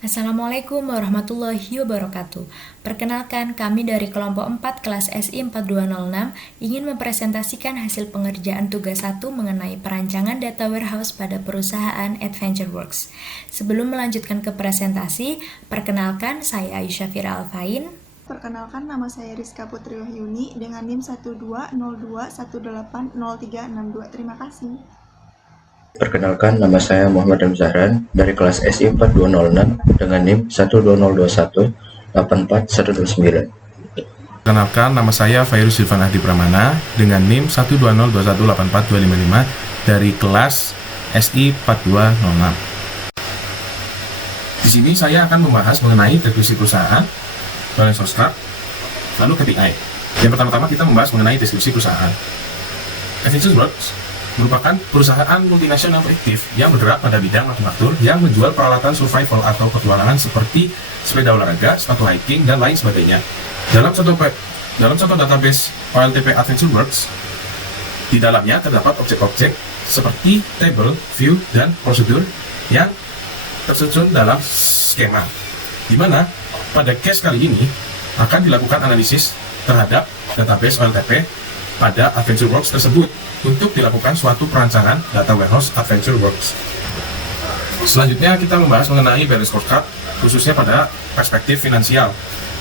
Assalamualaikum warahmatullahi wabarakatuh. Perkenalkan, kami dari kelompok 4 kelas SI 4206 ingin mempresentasikan hasil pengerjaan tugas 1 mengenai perancangan data warehouse pada perusahaan AdventureWorks. Sebelum melanjutkan ke presentasi, perkenalkan saya Aisyah Fira Alfain. Perkenalkan, nama saya Rizka Putri Wahyuni dengan NIM 12021803662. Terima kasih. Perkenalkan, nama saya Muhammad Zahran dari kelas SI 4206 dengan NIM 12021841129. Perkenalkan, nama saya Fairuz Silvan Ahdi Pramana dengan NIM 12021842255 dari kelas SI 4206. Di sini saya akan membahas mengenai deskripsi perusahaan, balance of stock, lalu KPI. Yang pertama-tama kita membahas mengenai deskripsi perusahaan. AdventureWorks merupakan perusahaan multinasional aktif yang bergerak pada bidang manufaktur yang menjual peralatan survival atau petualangan seperti sepeda olahraga, sepatu hiking, dan lain sebagainya. Dalam contoh database OLTP AdventureWorks, di dalamnya terdapat objek-objek seperti table, view, dan prosedur yang tersusun dalam skema, di mana pada case kali ini akan dilakukan analisis terhadap database OLTP pada AdventureWorks tersebut untuk dilakukan suatu perancangan data warehouse AdventureWorks. Selanjutnya kita membahas mengenai balance scorecard, khususnya pada perspektif finansial.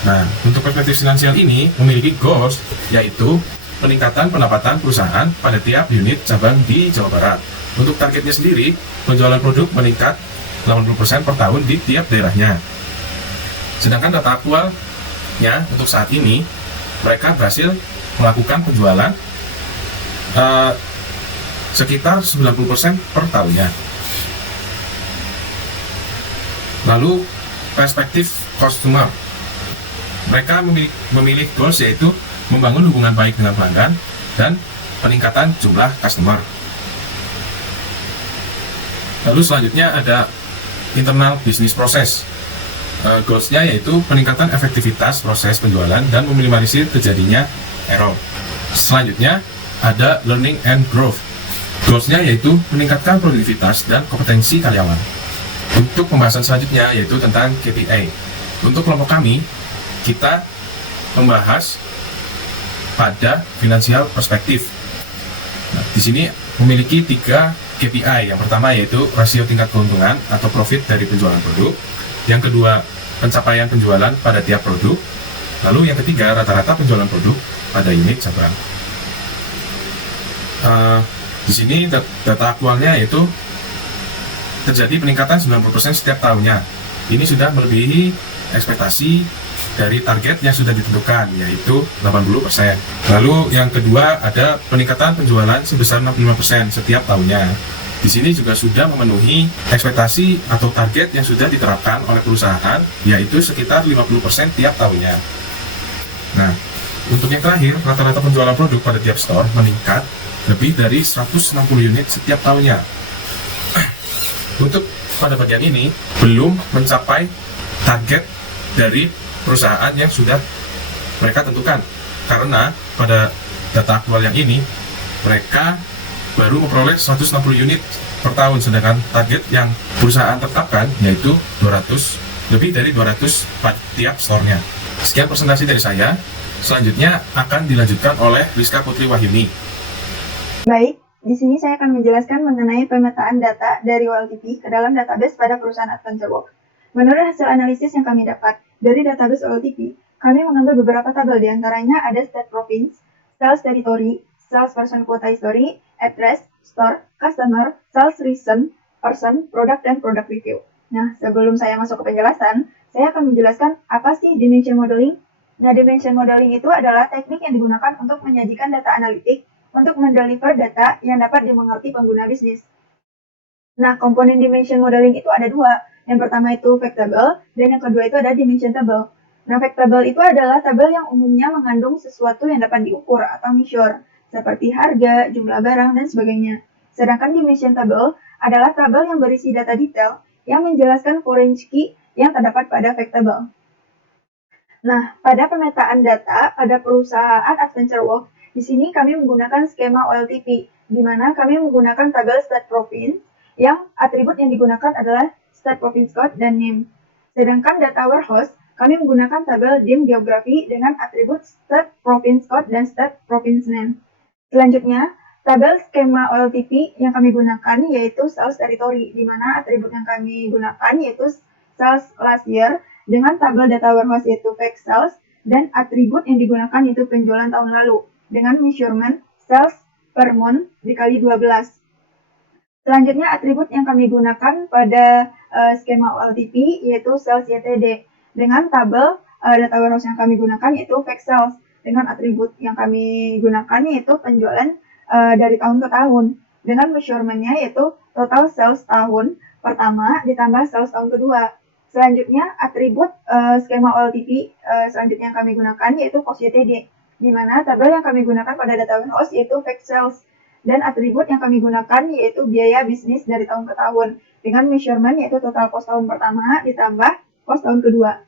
Nah, untuk perspektif finansial ini memiliki goals, yaitu peningkatan pendapatan perusahaan pada tiap unit cabang di Jawa Barat. Untuk targetnya sendiri, penjualan produk meningkat 80% per tahun di tiap daerahnya. Sedangkan data aktualnya untuk saat ini, mereka berhasil melakukan penjualan sekitar 90% per tahunnya. Lalu perspektif customer, mereka memilih goals yaitu membangun hubungan baik dengan pelanggan dan peningkatan jumlah customer. Lalu selanjutnya ada internal business process. Goals-nya yaitu peningkatan efektivitas proses penjualan dan meminimalisir terjadinya error. Selanjutnya ada learning and growth. Goals-nya yaitu meningkatkan produktivitas dan kompetensi karyawan. Untuk pembahasan selanjutnya yaitu tentang KPI. Untuk kelompok kami, kita membahas pada financial perspektif. Nah, di sini memiliki 3 KPI. Yang pertama yaitu rasio tingkat keuntungan atau profit dari penjualan produk. Yang kedua, pencapaian penjualan pada tiap produk. Lalu yang ketiga, rata-rata penjualan produk pada unit cabang. Di sini data aktualnya yaitu terjadi peningkatan 90% setiap tahunnya. Ini sudah melebihi ekspektasi dari target yang sudah ditentukan, yaitu 80%. Lalu yang kedua ada peningkatan penjualan sebesar 65% setiap tahunnya. Di sini juga sudah memenuhi ekspektasi atau target yang sudah diterapkan oleh perusahaan, yaitu sekitar 50% tiap tahunnya. Nah, untuk yang terakhir, rata-rata penjualan produk pada tiap store meningkat lebih dari 160 unit setiap tahunnya. Untuk pada bagian ini, belum mencapai target dari perusahaan yang sudah mereka tentukan. Karena pada data aktual yang ini, mereka baru memperoleh 160 unit per tahun, sedangkan target yang perusahaan tetapkan yaitu 200, lebih dari 200 tiap store-nya. Sekian presentasi dari saya. Selanjutnya akan dilanjutkan oleh Rizka Putri Wahyuni. Baik, di sini saya akan menjelaskan mengenai pemetaan data dari OLTP ke dalam database pada perusahaan AdventureWorks. Menurut hasil analisis yang kami dapat dari database OLTP, kami mengambil beberapa tabel, diantaranya ada state province, sales territory, sales person quota history, address, store, customer, sales reason, person, product, dan product review. Nah, sebelum saya masuk ke penjelasan, saya akan menjelaskan apa sih dimension modeling. Nah, dimension modeling itu adalah teknik yang digunakan untuk menyajikan data analitik untuk mendeliver data yang dapat dimengerti pengguna bisnis. Nah, komponen dimension modeling itu ada 2. Yang pertama itu fact table, dan yang kedua itu ada dimension table. Nah, fact table itu adalah tabel yang umumnya mengandung sesuatu yang dapat diukur atau measure, seperti harga, jumlah barang, dan sebagainya. Sedangkan dimension table adalah tabel yang berisi data detail yang menjelaskan foreign key yang terdapat pada fact table. Nah, pada pemetaan data pada perusahaan AdventureWorks, di sini kami menggunakan skema OLTP, di mana kami menggunakan tabel state province yang atribut yang digunakan adalah state province code dan name. Sedangkan data warehouse, kami menggunakan tabel dim geografi dengan atribut state province code dan state province name. Selanjutnya, tabel skema OLTP yang kami gunakan yaitu sales territory, di mana atribut yang kami gunakan yaitu sales last year dengan tabel data warehouse yaitu fact sales, dan atribut yang digunakan yaitu penjualan tahun lalu dengan measurement sales per month dikali 12. Selanjutnya, atribut yang kami gunakan pada skema OLTP yaitu sales YTD dengan tabel data warehouse yang kami gunakan yaitu fact sales, dengan atribut yang kami gunakan yaitu penjualan dari tahun ke tahun, dengan measurement-nya yaitu total sales tahun pertama ditambah sales tahun kedua. Selanjutnya, atribut skema OLTP selanjutnya yang kami gunakan yaitu cost YTD, di mana tabel yang kami gunakan pada data warehouse yaitu fact sales, dan atribut yang kami gunakan yaitu biaya bisnis dari tahun ke tahun, dengan measurement yaitu total cost tahun pertama ditambah cost tahun kedua.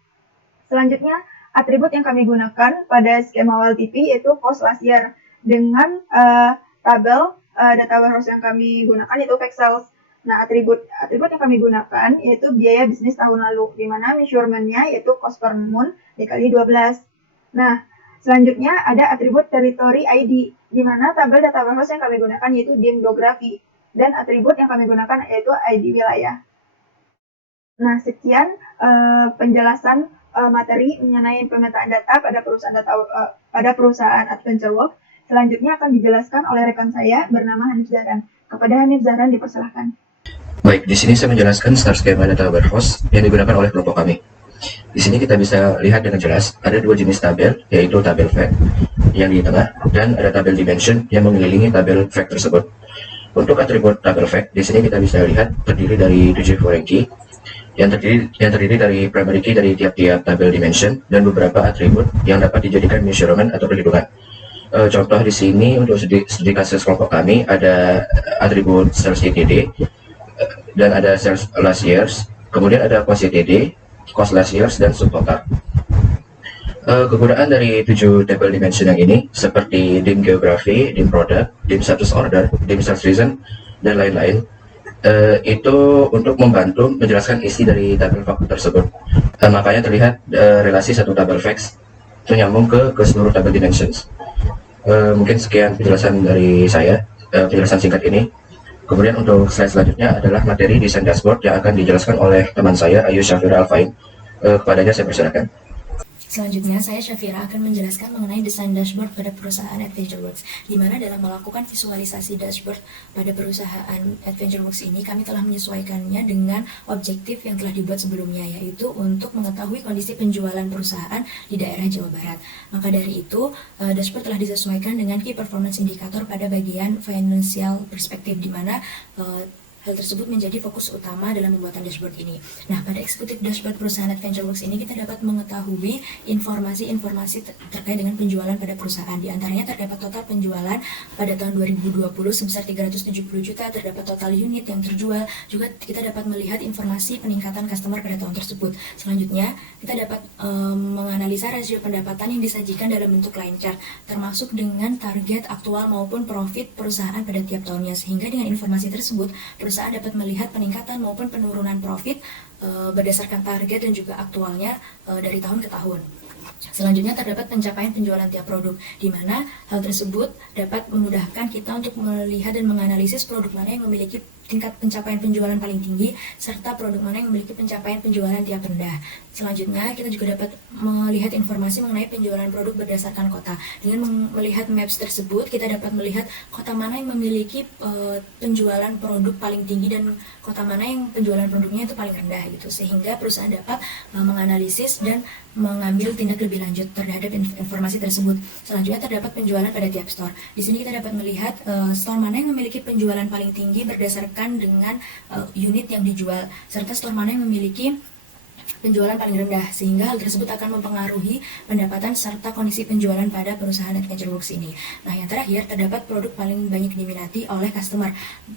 Selanjutnya, atribut yang kami gunakan pada skema OLTP yaitu cost last year, dengan tabel data warehouse yang kami gunakan yaitu fact sales. Nah, atribut yang kami gunakan yaitu biaya bisnis tahun lalu, di mana measurement-nya yaitu cost per month dikali 12. Nah, selanjutnya ada atribut territory ID, di mana tabel data warehouse yang kami gunakan yaitu dim geografi, dan atribut yang kami gunakan yaitu ID wilayah. Nah, sekian penjelasan materi mengenai pemetaan data pada perusahaan AdventureWorks. Selanjutnya akan dijelaskan oleh rekan saya bernama Hanif Zahran. Kepada Hanif Zahran dipersilahkan. Baik, di sini saya menjelaskan start skema data warehouse yang digunakan oleh kelompok kami. Di sini kita bisa lihat dengan jelas ada dua jenis tabel, yaitu tabel fact yang di tengah dan ada tabel dimension yang mengelilingi tabel fact tersebut. Untuk atribut tabel fact, di sini kita bisa lihat terdiri dari 7 foreign key yang terdiri dari primary key dari tiap-tiap tabel dimension dan beberapa atribut yang dapat dijadikan measurement atau perhitungan. Contoh di sini untuk studi kasus kelompok kami ada atribut sales YTD dan ada sales last years, kemudian ada cost YTD, cost last years, dan subtotal. Kegunaan dari 7 tabel dimension yang ini seperti dim geography, dim product, dim status order, dim sales reason, dan lain-lain itu untuk membantu menjelaskan isi dari tabel fact tersebut. Makanya terlihat relasi satu tabel facts itu nyambung ke seluruh tabel dimensions. Mungkin sekian penjelasan dari saya, penjelasan singkat ini. Kemudian untuk slide selanjutnya adalah materi desain dashboard yang akan dijelaskan oleh teman saya, Ayu Syafira Alfain. Kepadanya saya persilakan. Selanjutnya, saya Syafira akan menjelaskan mengenai desain dashboard pada perusahaan AdventureWorks, di mana dalam melakukan visualisasi dashboard pada perusahaan AdventureWorks ini, kami telah menyesuaikannya dengan objektif yang telah dibuat sebelumnya, yaitu untuk mengetahui kondisi penjualan perusahaan di daerah Jawa Barat. Maka dari itu, dashboard telah disesuaikan dengan Key Performance Indicator pada bagian Financial Perspective, di mana hal tersebut menjadi fokus utama dalam pembuatan dashboard ini. Nah, pada eksekutif dashboard perusahaan AdventureWorks ini kita dapat mengetahui informasi-informasi terkait dengan penjualan pada perusahaan. Di antaranya terdapat total penjualan pada tahun 2020 sebesar 370 juta, terdapat total unit yang terjual, juga kita dapat melihat informasi peningkatan customer pada tahun tersebut. Selanjutnya, kita dapat menganalisa rasio pendapatan yang disajikan dalam bentuk line chart, termasuk dengan target aktual maupun profit perusahaan pada tiap tahunnya, sehingga dengan informasi tersebut perusahaan dapat melihat peningkatan maupun penurunan profit berdasarkan target dan juga aktualnya dari tahun ke tahun. Selanjutnya terdapat pencapaian penjualan tiap produk, di mana hal tersebut dapat memudahkan kita untuk melihat dan menganalisis produk mana yang memiliki tingkat pencapaian penjualan paling tinggi, serta produk mana yang memiliki pencapaian penjualan tiap rendah. Selanjutnya, kita juga dapat melihat informasi mengenai penjualan produk berdasarkan kota. Dengan melihat maps tersebut, kita dapat melihat kota mana yang memiliki penjualan produk paling tinggi dan kota mana yang penjualan produknya itu paling rendah gitu. Sehingga perusahaan dapat menganalisis dan mengambil tindak lebih lanjut terhadap informasi tersebut. Selanjutnya terdapat penjualan pada tiap store. Di sini kita dapat melihat store mana yang memiliki penjualan paling tinggi berdasarkan dengan unit yang dijual, serta store mana yang memiliki penjualan paling rendah, sehingga hal tersebut akan mempengaruhi pendapatan serta kondisi penjualan pada perusahaan AdventureWorks ini. Nah, yang terakhir terdapat produk paling banyak diminati oleh customer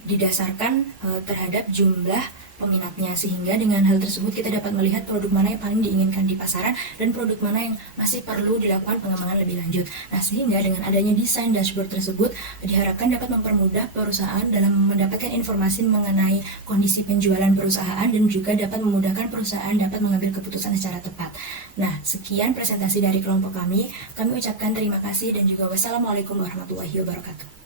didasarkan terhadap jumlah peminatnya, sehingga dengan hal tersebut kita dapat melihat produk mana yang paling diinginkan di pasaran dan produk mana yang masih perlu dilakukan pengembangan lebih lanjut. Nah, sehingga dengan adanya desain dashboard tersebut diharapkan dapat mempermudah perusahaan dalam mendapatkan informasi mengenai kondisi penjualan perusahaan dan juga dapat memudahkan perusahaan dapat mengambil keputusan secara tepat. Nah, sekian presentasi dari kelompok kami. Kami ucapkan terima kasih dan juga wassalamualaikum warahmatullahi wabarakatuh.